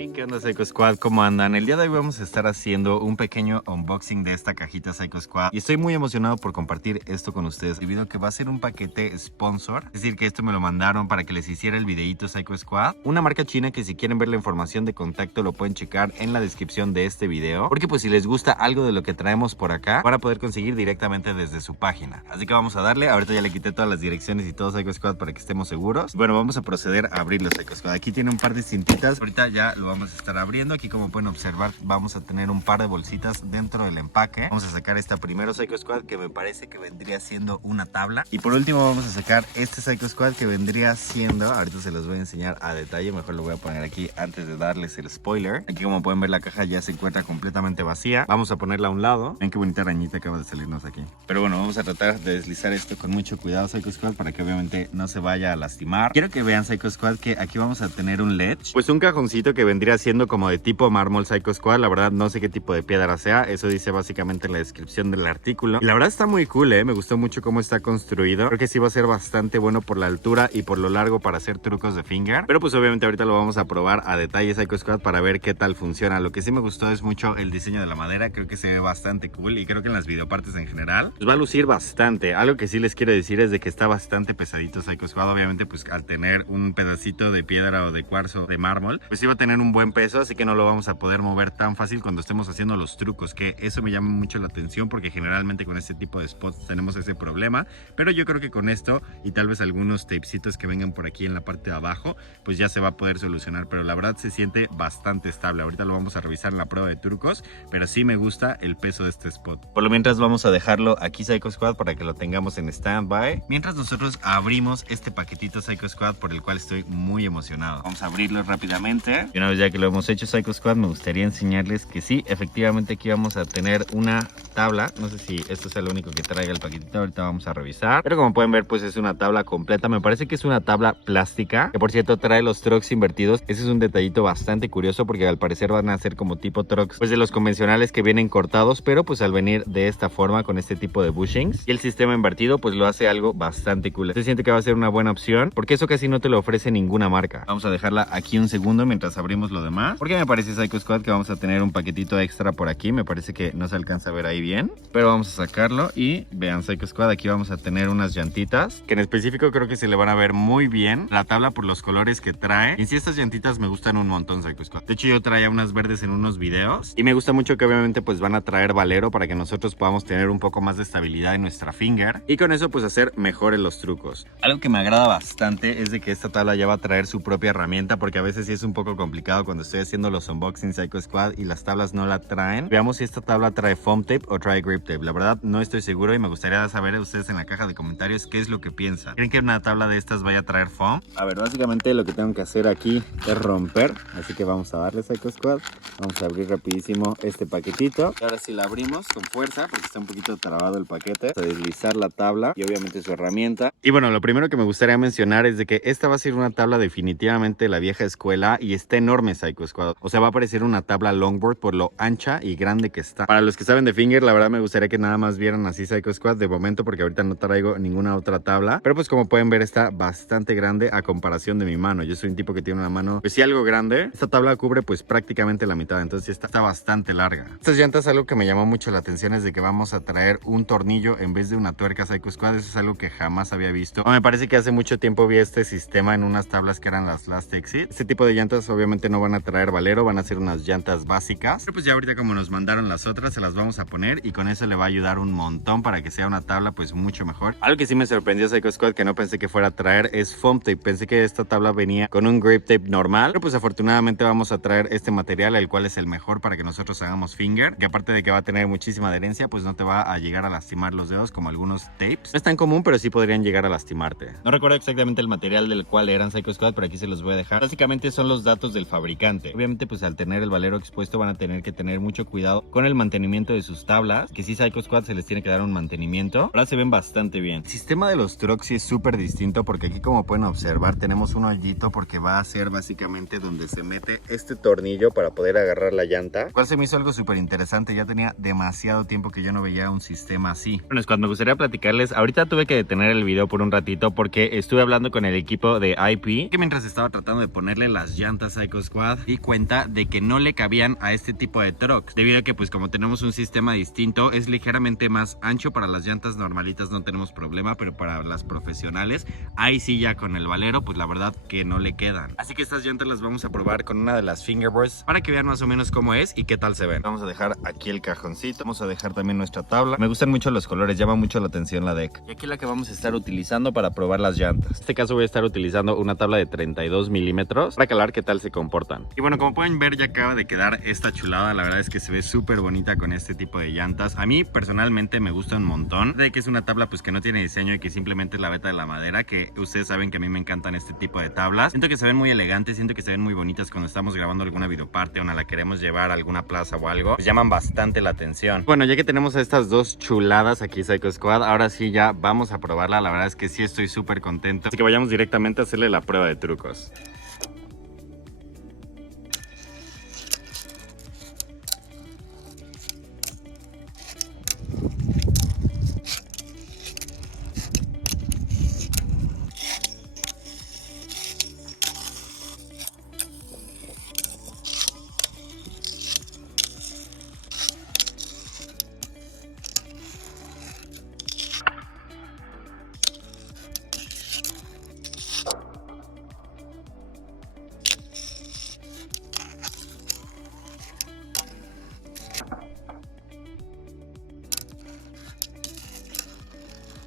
Hey, ¿qué onda, Psycho Squad? ¿Cómo andan? El día de hoy vamos a estar haciendo un pequeño unboxing de esta cajita Psycho Squad y estoy muy emocionado por compartir esto con ustedes debido a que va a ser un paquete sponsor, es decir que esto me lo mandaron para que les hiciera el videito Psycho Squad, una marca china que si quieren ver la información de contacto lo pueden checar en la descripción de este video, porque pues si les gusta algo de lo que traemos por acá van a poder conseguir directamente desde su página, así que vamos a darle. Ahorita ya le quité todas las direcciones y todo Psycho Squad para que estemos seguros. Bueno, vamos a proceder a abrirlo Psycho Squad. Aquí tiene un par de cintitas, ahorita ya lo vamos a estar abriendo. Aquí, como pueden observar, vamos a tener un par de bolsitas dentro del empaque. Vamos a sacar esta primero Psycho Squad, que me parece que vendría siendo una tabla, y por último vamos a sacar este Psycho Squad que vendría siendo, ahorita se los voy a enseñar a detalle, mejor lo voy a poner aquí antes de darles el spoiler. Aquí, como pueden ver, la caja ya se encuentra completamente vacía. Vamos a ponerla a un lado. Ven qué bonita arañita acaba de salirnos aquí. Pero bueno, vamos a tratar de deslizar esto con mucho cuidado Psycho Squad para que obviamente no se vaya a lastimar. Quiero que vean Psycho Squad que aquí vamos a tener un ledge, pues un cajoncito que vendría siendo como de tipo mármol Psycho Squad. La verdad no sé qué tipo de piedra sea, eso dice básicamente en la descripción del artículo, y la verdad está muy cool, me gustó mucho cómo está construido. Creo que sí va a ser bastante bueno por la altura y por lo largo para hacer trucos de finger, pero pues obviamente ahorita lo vamos a probar a detalle Psycho Squad para ver qué tal funciona. Lo que sí me gustó es mucho el diseño de la madera, creo que se ve bastante cool y creo que en las videopartes en general pues va a lucir bastante. Algo que sí les quiero decir es de que está bastante pesadito Psycho Squad. Obviamente pues al tener un pedacito de piedra o de cuarzo de mármol pues iba a tener un buen peso, así que no lo vamos a poder mover tan fácil cuando estemos haciendo los trucos, que eso me llama mucho la atención porque generalmente con este tipo de spots tenemos ese problema, pero yo creo que con esto y tal vez algunos tapecitos que vengan por aquí en la parte de abajo pues ya se va a poder solucionar. Pero la verdad se siente bastante estable. Ahorita lo vamos a revisar en la prueba de trucos, pero sí me gusta el peso de este spot. Por lo mientras vamos a dejarlo aquí Psycho Squad para que lo tengamos en standby mientras nosotros abrimos este paquetito Psycho Squad por el cual estoy muy emocionado. Vamos a abrirlo rápidamente y una vez ya que lo hemos hecho Psycho Squad me gustaría enseñarles que sí, efectivamente aquí vamos a tener una tabla. No sé si esto es lo único que traiga el paquetito, ahorita vamos a revisar, pero como pueden ver pues es una tabla completa. Me parece que es una tabla plástica, que por cierto trae los trucks invertidos. Ese es un detallito bastante curioso porque al parecer van a ser como tipo trucks pues de los convencionales que vienen cortados, pero pues al venir de esta forma con este tipo de bushings y el sistema invertido pues lo hace algo bastante cool. Se siente que va a ser una buena opción porque eso casi no te lo ofrece ninguna marca. Vamos a dejarla aquí un segundo mientras abrimos lo demás, porque me parece Psycho Squad que vamos a tener un paquetito extra por aquí. Me parece que no se alcanza a ver ahí bien, pero vamos a sacarlo y vean Psycho Squad, aquí vamos a tener unas llantitas que en específico creo que se le van a ver muy bien la tabla por los colores que trae. Y sí, estas llantitas me gustan un montón Psycho Squad. De hecho yo traía unas verdes en unos videos y me gusta mucho que obviamente pues van a traer valero para que nosotros podamos tener un poco más de estabilidad en nuestra finger y con eso pues hacer mejores los trucos. Algo que me agrada bastante es de que esta tabla ya va a traer su propia herramienta, porque a veces sí es un poco complicado cuando estoy haciendo los unboxings Psycho Squad y las tablas no la traen. Veamos si esta tabla trae foam tape o trae grip tape. La verdad no estoy seguro y me gustaría saber a ustedes en la caja de comentarios qué es lo que piensan. ¿Creen que una tabla de estas vaya a traer foam? A ver, básicamente lo que tengo que hacer aquí es romper, así que vamos a darle Psycho Squad. Vamos a abrir rapidísimo este paquetito y ahora sí la abrimos con fuerza porque está un poquito trabado el paquete. Vamos a deslizar la tabla y obviamente su herramienta. Y bueno, lo primero que me gustaría mencionar es de que esta va a ser una tabla definitivamente de la vieja escuela y está enorme Psycho Squad. O sea, va a parecer una tabla longboard por lo ancha y grande que está. Para los que saben de finger, la verdad me gustaría que nada más vieran así Psycho Squad de momento, porque ahorita no traigo ninguna otra tabla, pero pues como pueden ver está bastante grande a comparación de mi mano. Yo soy un tipo que tiene una mano pues sí algo grande. Esta tabla cubre pues prácticamente la mitad, entonces sí está bastante larga. Estas llantas, algo que me llamó mucho la atención es de que vamos a traer un tornillo en vez de una tuerca Psycho Squad. Eso es algo que jamás había visto. Me parece que hace mucho tiempo vi este sistema en unas tablas que eran las Last Exit. Este tipo de llantas obviamente no van a traer valero, van a ser unas llantas básicas, pero pues ya ahorita como nos mandaron las otras se las vamos a poner y con eso le va a ayudar un montón para que sea una tabla pues mucho mejor. Algo que sí me sorprendió Psycho Squad que no pensé que fuera a traer es foam tape. Pensé que esta tabla venía con un grip tape normal, pero pues afortunadamente vamos a traer este material, el cual es el mejor para que nosotros hagamos finger, que aparte de que va a tener muchísima adherencia pues no te va a llegar a lastimar los dedos como algunos tapes. No es tan común, pero sí podrían llegar a lastimarte. No recuerdo exactamente el material del cual eran Psycho Squad, pero aquí se los voy a dejar. Básicamente son los datos del fabricante. Obviamente pues al tener el valero expuesto van a tener que tener mucho cuidado con el mantenimiento de sus tablas, que sí Psycho Squad se les tiene que dar un mantenimiento. Ahora se ven bastante bien. El sistema de los trucks sí es súper distinto porque aquí como pueden observar tenemos un hoyito porque va a ser básicamente donde se mete este tornillo para poder agarrar la llanta, cual se me hizo algo súper interesante. Ya tenía demasiado tiempo que yo no veía un sistema así. Bueno, Squad, me gustaría platicarles. Ahorita tuve que detener el video por un ratito porque estuve hablando con el equipo de IP, que mientras estaba tratando de ponerle las llantas Psycho Squad di cuenta de que no le cabían a este tipo de trucks, debido a que pues como tenemos un sistema distinto, es ligeramente más ancho. Para las llantas normalitas no tenemos problema, pero para las profesionales, ahí sí ya con el Valero, pues la verdad que no le quedan. Así que estas llantas las vamos a probar con una de las Fingerboards para que vean más o menos cómo es y qué tal se ven. Vamos a dejar aquí el cajoncito, vamos a dejar también nuestra tabla. Me gustan mucho los colores, llama mucho la atención la deck. Y aquí la que vamos a estar utilizando para probar las llantas. En este caso voy a estar utilizando una tabla de 32 milímetros para calar qué tal se comportan. Y bueno, como pueden ver, ya acaba de quedar esta chulada. La verdad es que se ve súper bonita con este tipo de llantas. A mí personalmente me gusta un montón. De que es una tabla pues que no tiene diseño y que simplemente es la veta de la madera, que ustedes saben que a mí me encantan este tipo de tablas. Siento que se ven muy elegantes, siento que se ven muy bonitas cuando estamos grabando alguna videoparte o no la queremos llevar a alguna plaza o algo. Pues llaman bastante la atención. Bueno, ya que tenemos a estas dos chuladas aquí Psycho Squad, ahora sí ya vamos a probarla. La verdad es que sí estoy súper contento. Así que vayamos directamente a hacerle la prueba de trucos.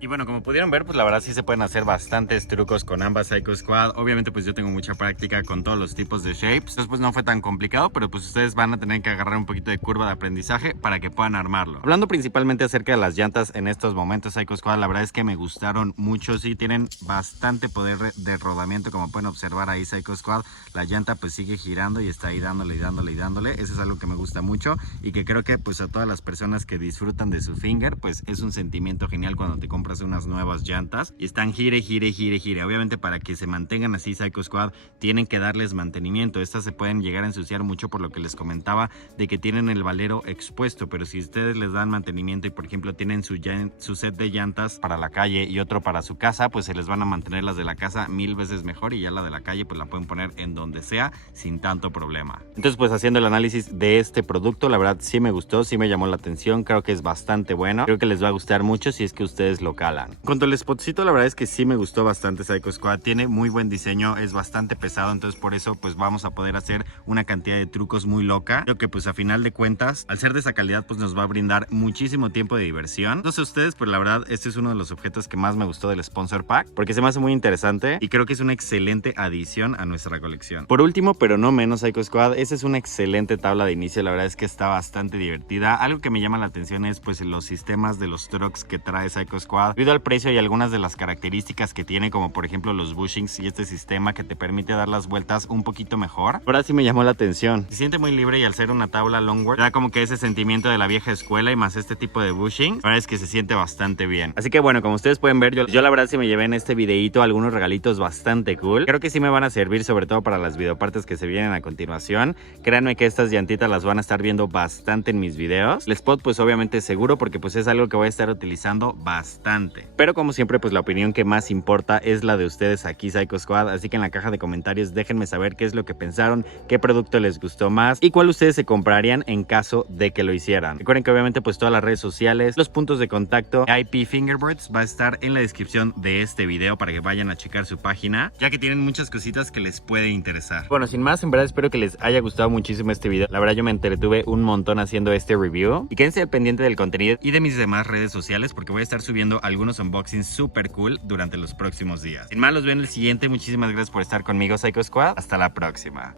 Y bueno, como pudieron ver, pues la verdad sí se pueden hacer bastantes trucos con ambas Psycho Squad. Obviamente pues yo tengo mucha práctica con todos los tipos de shapes, entonces pues no fue tan complicado, pero pues ustedes van a tener que agarrar un poquito de curva de aprendizaje para que puedan armarlo. Hablando principalmente acerca de las llantas en estos momentos Psycho Squad, la verdad es que me gustaron mucho. Sí, tienen bastante poder de rodamiento, como pueden observar ahí Psycho Squad. La llanta pues sigue girando y está ahí dándole y dándole y dándole. Eso es algo que me gusta mucho y que creo que pues a todas las personas que disfrutan de su finger, pues es un sentimiento genial cuando te compras unas nuevas llantas y están gire. Obviamente para que se mantengan así Psycho Squad tienen que darles mantenimiento. Estas se pueden llegar a ensuciar mucho por lo que les comentaba de que tienen el Valero expuesto, pero si ustedes les dan mantenimiento y por ejemplo tienen su set de llantas para la calle y otro para su casa, pues se les van a mantener las de la casa 1000 veces mejor y ya la de la calle pues la pueden poner en donde sea sin tanto problema. Entonces pues haciendo el análisis de este producto, la verdad sí me gustó, sí me llamó la atención, creo que es bastante bueno, creo que les va a gustar mucho si es que ustedes lo calan. En cuanto al spotcito, la verdad es que sí me gustó bastante Psycho Squad, tiene muy buen diseño, es bastante pesado, entonces por eso pues vamos a poder hacer una cantidad de trucos muy loca. Creo que pues a final de cuentas, al ser de esa calidad pues nos va a brindar muchísimo tiempo de diversión. No sé ustedes, pues la verdad este es uno de los objetos que más me gustó del Sponsor Pack, porque se me hace muy interesante y creo que es una excelente adición a nuestra colección. Por último, pero no menos Psycho Squad, esta es una excelente tabla de inicio, la verdad es que está bastante divertida. Algo que me llama la atención es pues los sistemas de los trucks que trae Psycho Squad, debido al precio y algunas de las características que tiene, como por ejemplo los bushings y este sistema que te permite dar las vueltas un poquito mejor. Ahora sí me llamó la atención, se siente muy libre y al ser una tabla longboard da como que ese sentimiento de la vieja escuela y más este tipo de bushing, la verdad es que se siente bastante bien. Así que bueno, como ustedes pueden ver, yo la verdad sí me llevé en este videito algunos regalitos bastante cool. Creo que sí me van a servir sobre todo para las videopartes que se vienen a continuación. Créanme que estas llantitas las van a estar viendo bastante en mis videos. El spot pues obviamente seguro, porque pues es algo que voy a estar utilizando bastante. Pero como siempre pues la opinión que más importa es la de ustedes aquí Psycho Squad, así que en la caja de comentarios déjenme saber qué es lo que pensaron, qué producto les gustó más y cuál ustedes se comprarían en caso de que lo hicieran. Recuerden que obviamente pues todas las redes sociales, los puntos de contacto IP Fingerboards va a estar en la descripción de este video para que vayan a checar su página, ya que tienen muchas cositas que les puede interesar. Bueno, sin más, en verdad espero que les haya gustado muchísimo este video. La verdad yo me entretuve un montón haciendo este review y quédense al pendiente del contenido y de mis demás redes sociales porque voy a estar subiendo algunos unboxings súper cool durante los próximos días. Sin más, los veo en el siguiente. Muchísimas gracias por estar conmigo Psycho Squad. Hasta la próxima.